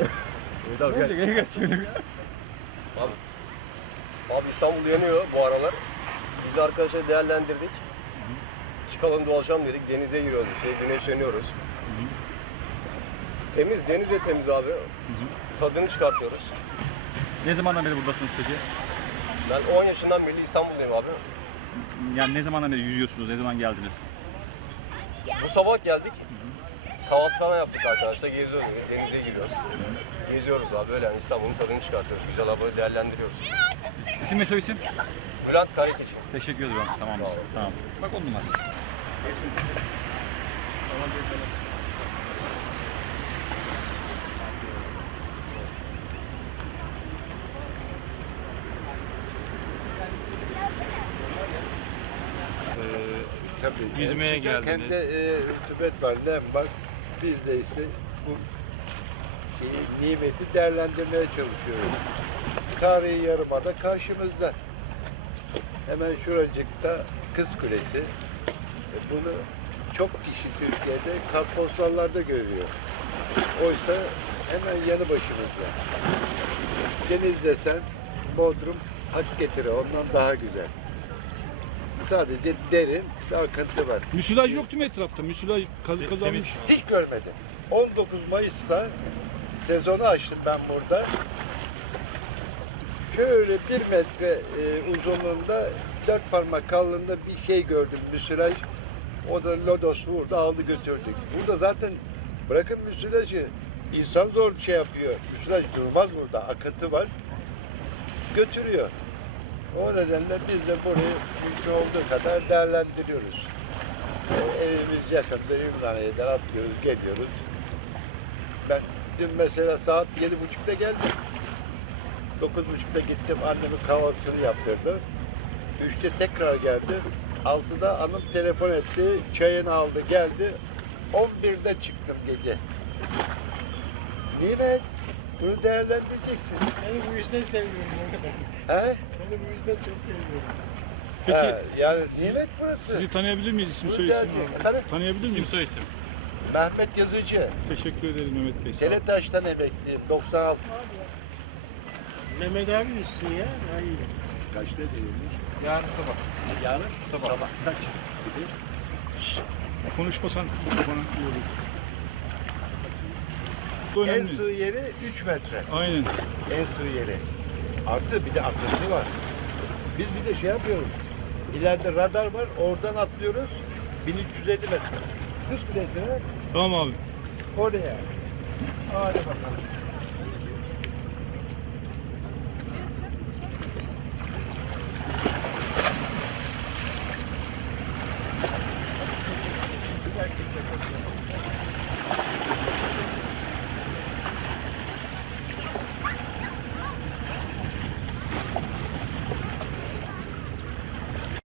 Mehmet abi Ne gel. gazeteli. Abi, abi İstanbul yanıyor bu aralar. Biz de arkadaşlar değerlendirdik. Çıkalım dolaşalım dedik. Denize giriyoruz işte, güneşleniyoruz. Temiz, deniz de temiz abi. Tadını çıkartıyoruz. Ne zamandan beri buradasınız peki? Ben 10 yaşından beri İstanbul'dayım abi. Yani ne zamandan beri yüzüyorsunuz? Ne zaman geldiniz? Bu sabah geldik. Kahvaltı falan yaptık arkadaşlar. Geziyoruz, denize giriyoruz. Geziyoruz abi böyle yani İstanbul'un tadını çıkartıyoruz. Güzel havayı değerlendiriyoruz. İsim ve soy isim? Bülent Karakeçim. Teşekkür ederim. Tamam. Olun. Tamam. Bak on numara. Tabii. Yüzmeye hem sıcak geldiniz. Hem de e, rutubet var, nem var. Biz de işte bu şeyi, nimeti değerlendirmeye çalışıyoruz. Tarihi Yarımada karşımızda. Hemen şuracıkta Kız Kulesi. E, bunu çok kişi Türkiye'de kartpostallarda görüyor. Oysa hemen yanı başımızda. Deniz desen Bodrum hak getire ondan daha güzel. Sadece derin bir akıntı var. Müsilaj yok değil mi etrafta? Müsilaj kazı kazanmış. Hiç görmedim. 19 Mayıs'ta sezonu açtım ben burada. Şöyle bir metre e, uzunluğunda dört parmak kalınlığında bir şey gördüm müsilaj. O da lodos vurdu aldı götürdük. Burada zaten bırakın müsilajı insan zor şey yapıyor. Müsilaj durmaz burada akıntı var. Götürüyor. O nedenle biz de burayı mümkün olduğu kadar değerlendiriyoruz. Ee, evimiz yakında Ümraniye'den atlıyoruz, geliyoruz. Ben dün mesela saat yedi buçukta geldim. Dokuz buçukta gittim, annemin kahvaltısını yaptırdı. Üçte tekrar geldim. Altıda hanım telefon etti, çayını aldı, geldi. On birde çıktım gece. Nimet, bunu değerlendireceksin. Seni bu yüzden seviyorum Mehmet Ali. He? Seni bu yüzden çok seviyorum. Peki Ha, yani nimet burası. sizi tanıyabilir miyiz? İsim Bunu soy isim. Efendim? Tanıyabilir miyiz? soy isim? Mehmet Yazıcı. Teşekkür ederim Mehmet Bey. sağ olun. Teletaş'tan emekliyim, 96. Mehmet abi yüzsün ya. Daha iyi. Kaçta verilmiş? Yarın sabah. Yarın sabah. sabah. Kaç? Konuşmasan bana iyi olur. Bu En önemli. sığ yeri 3 metre. Aynen. En sığ yeri. Artı bir de akıntı var. Biz bir de şey yapıyoruz. İleride radar var. Oradan atlıyoruz. 1350 metre. Kız kulesine Tamam abi. oraya. Hadi bakalım.